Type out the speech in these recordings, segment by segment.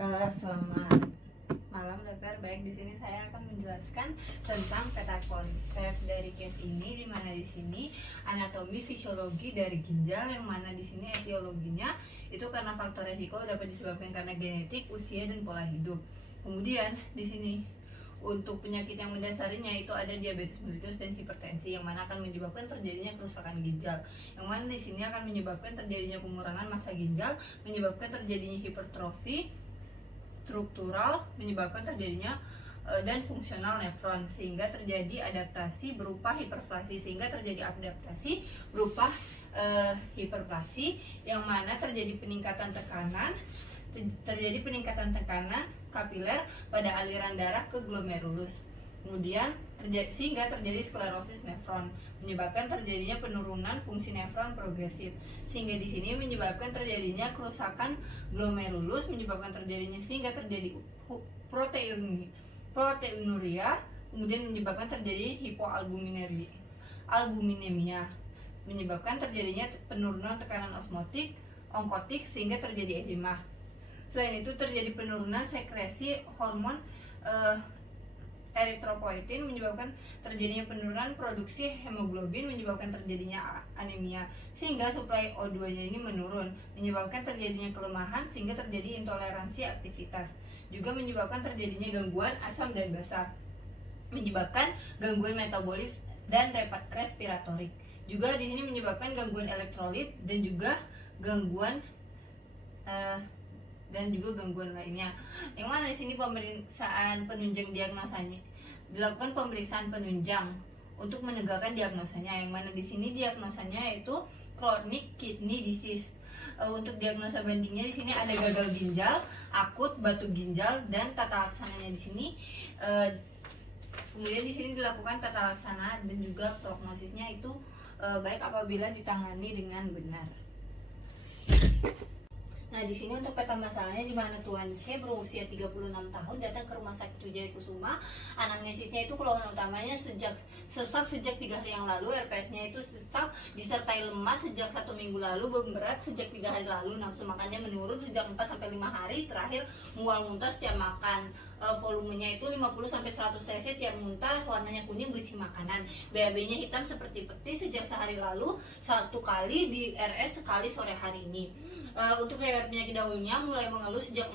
Selamat malam dokter. Baik, di sini saya akan menjelaskan tentang peta konsep dari case ini, di mana di sini anatomi fisiologi dari ginjal, yang mana di sini etiologinya itu karena faktor resiko dapat disebabkan karena genetik, usia, dan pola hidup. Kemudian di sini untuk penyakit yang mendasarinya itu ada diabetes mellitus dan hipertensi, yang mana akan menyebabkan terjadinya kerusakan ginjal, yang mana di sini akan menyebabkan terjadinya pengurangan massa ginjal, menyebabkan terjadinya hipertrofi struktural, menyebabkan terjadinya dan fungsional nefron, sehingga terjadi adaptasi berupa hiperplasi, sehingga terjadi adaptasi berupa hiperplasi, yang mana terjadi peningkatan tekanan kapiler pada aliran darah ke glomerulus. Kemudian sehingga terjadi sklerosis nefron, menyebabkan terjadinya penurunan fungsi nefron progresif, sehingga di sini menyebabkan terjadinya kerusakan glomerulus, menyebabkan terjadinya sehingga terjadi proteinuria, kemudian menyebabkan terjadi hipoalbuminemia, menyebabkan terjadinya penurunan tekanan onkotik sehingga terjadi edema. Selain itu terjadi penurunan sekresi hormon eritropoietin, menyebabkan terjadinya penurunan produksi hemoglobin, menyebabkan terjadinya anemia, sehingga suplai O2-nya ini menurun, menyebabkan terjadinya kelemahan sehingga terjadi intoleransi aktivitas. Juga menyebabkan terjadinya gangguan asam dan basa, menyebabkan gangguan metabolis dan respiratorik. Juga di sini menyebabkan gangguan elektrolit dan juga gangguan lainnya. Yang mana di sini pemeriksaan penunjang diagnosanya, dilakukan pemeriksaan penunjang untuk menegakkan diagnosanya, yang mana di sini diagnosanya yaitu chronic kidney disease. Untuk diagnosa bandingnya di sini ada gagal ginjal, akut, batu ginjal, dan tata laksananya di sini. Kemudian di sini dilakukan tata laksana dan juga prognosisnya itu baik apabila ditangani dengan benar. Nah, di sini untuk peta masalahnya, di mana Tuan C berusia 36 tahun datang ke Rumah Sakit Wijaya Kusuma. Anamnesisnya itu keluhan utamanya sesak sejak 3 hari yang lalu, RPS-nya itu sesak disertai lemas sejak 1 minggu lalu, berat sejak 3 hari lalu, nafsu makannya menurun sejak 4-5 hari, terakhir mual muntah setiap makan. Volumenya itu 50-100 cc tiap muntah, warnanya kuning berisi makanan. BAB-nya hitam seperti peti sejak sehari lalu, 1 kali di RS sekali sore hari ini. Untuk riwayat penyakit dahulunya mulai mengeluh sejak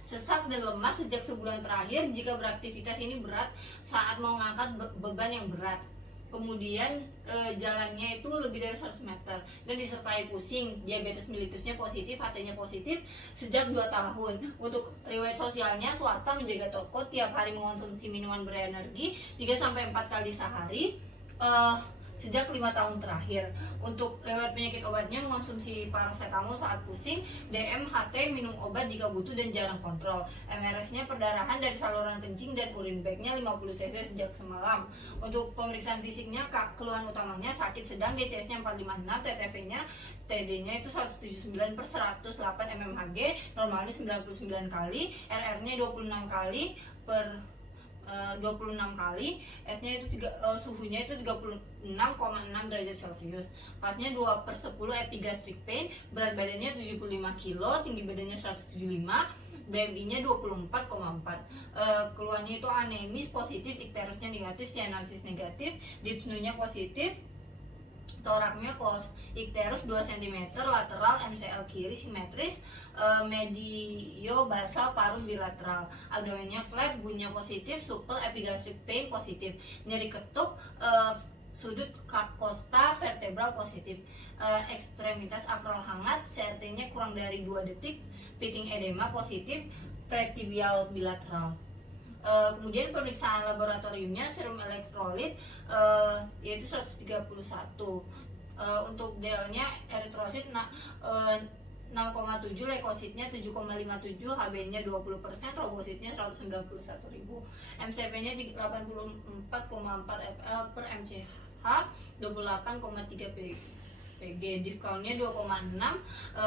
sesak dan lemas sejak sebulan terakhir jika beraktivitas ini berat saat mau mengangkat beban yang berat. Kemudian jalannya itu lebih dari 100 meter dan disertai pusing. Diabetes mellitusnya positif, HT-nya positif sejak 2 tahun. Untuk riwayat sosialnya, swasta, menjaga toko, tiap hari mengonsumsi minuman berenergi 3-4 kali sehari sejak 5 tahun terakhir. Untuk riwayat penyakit obatnya, mengonsumsi paracetamol saat pusing, DM, HT, minum obat jika butuh dan jarang kontrol. MRS-nya perdarahan dari saluran kencing dan urin bag-nya 50 cc sejak semalam. Untuk pemeriksaan fisiknya, keluhan utamanya sakit sedang, GCS-nya 456, TTV-nya, TD-nya itu 179/108 mmHg, normalnya 99 kali, RR-nya 26 kali per 26 kali, S-nya itu suhunya itu 36,6 derajat Celcius, pasnya 2/10 epigastric pain, berat badannya 75 kg, tinggi badannya 175, BMI-nya 24,4. Keluhannya itu anemis positif, ikterusnya negatif, cyanosis negatif, dyspnea positif, toraknya close, ikterus 2 cm, lateral, MCL kiri simetris, medio basal paru bilateral, abdomennya flat, bunyinya positif, supel, epigastric pain positif, nyeri ketuk, sudut costa vertebral positif, ekstremitas akral hangat, CRT-nya kurang dari 2 detik, pitting edema positif, pretibial bilateral. Kemudian pemeriksaan laboratoriumnya, serum elektrolit yaitu 131. Untuk DL-nya eritrosit 6,7, leukositnya 7,57, HB-nya 20%, trombositnya 191.000, MCV-nya 84,4 fl per mCh, 28,3 PG, diff count-nya 2,6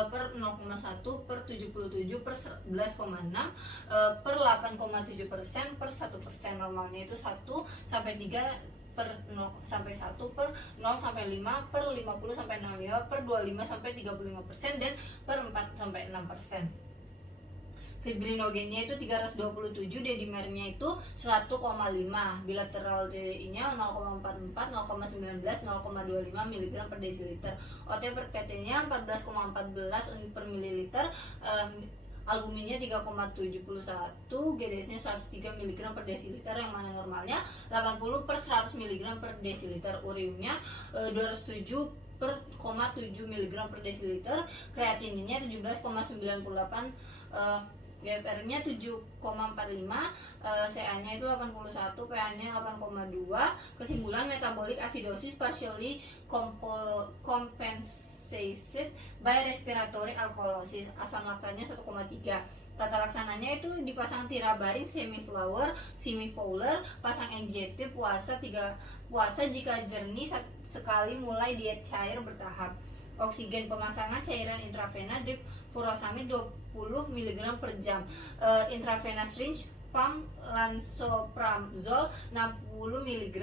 per 0,1 per 77 per 11,6 per 8,7% per 1%. Normalnya itu 1-3 per 0-1 per 0-5 per 50-65 per 25-35% dan per 4-6%. fibrinogennya itu 327, dedimernya itu 1,5, bilateral TDI-nya 0,44, 0,19, 0,25 mg per desiliter, OT per PT-nya 14,14 unit per mililiter, albuminnya 3,71, GDS-nya 103 mg per desiliter, yang mana normalnya 80 per 100 mg per desiliter, uriumnya 207 per 0,7 mg per desiliter, kreatininnya 17,98, GFR-nya 7,45, CA-nya itu 81, PA-nya 8,2. Kesimpulan, metabolic acidosis partially compensated by respiratory alkalosis, asam laktatnya 1,3. Tata laksananya itu dipasang tirabarin semi-flower, semi-fowler, pasang NGT, puasa jika jernih sekali, mulai diet cair bertahap. Oksigen pemasangan cairan intravena drip furosemide 20 mg per jam, intravena syringe pump lansoprazole 60 mg,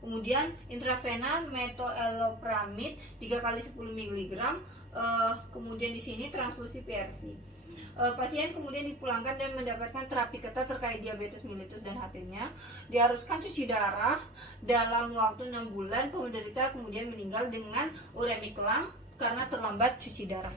kemudian intravena metoelopramid 3 kali 10 mg, kemudian di sini transfusi PRC. Pasien kemudian dipulangkan dan mendapatkan terapi ketat terkait diabetes mellitus dan HT-nya. Diharuskan cuci darah dalam waktu 6 bulan. Penderita kemudian meninggal dengan uremic lung karena terlambat cuci darah.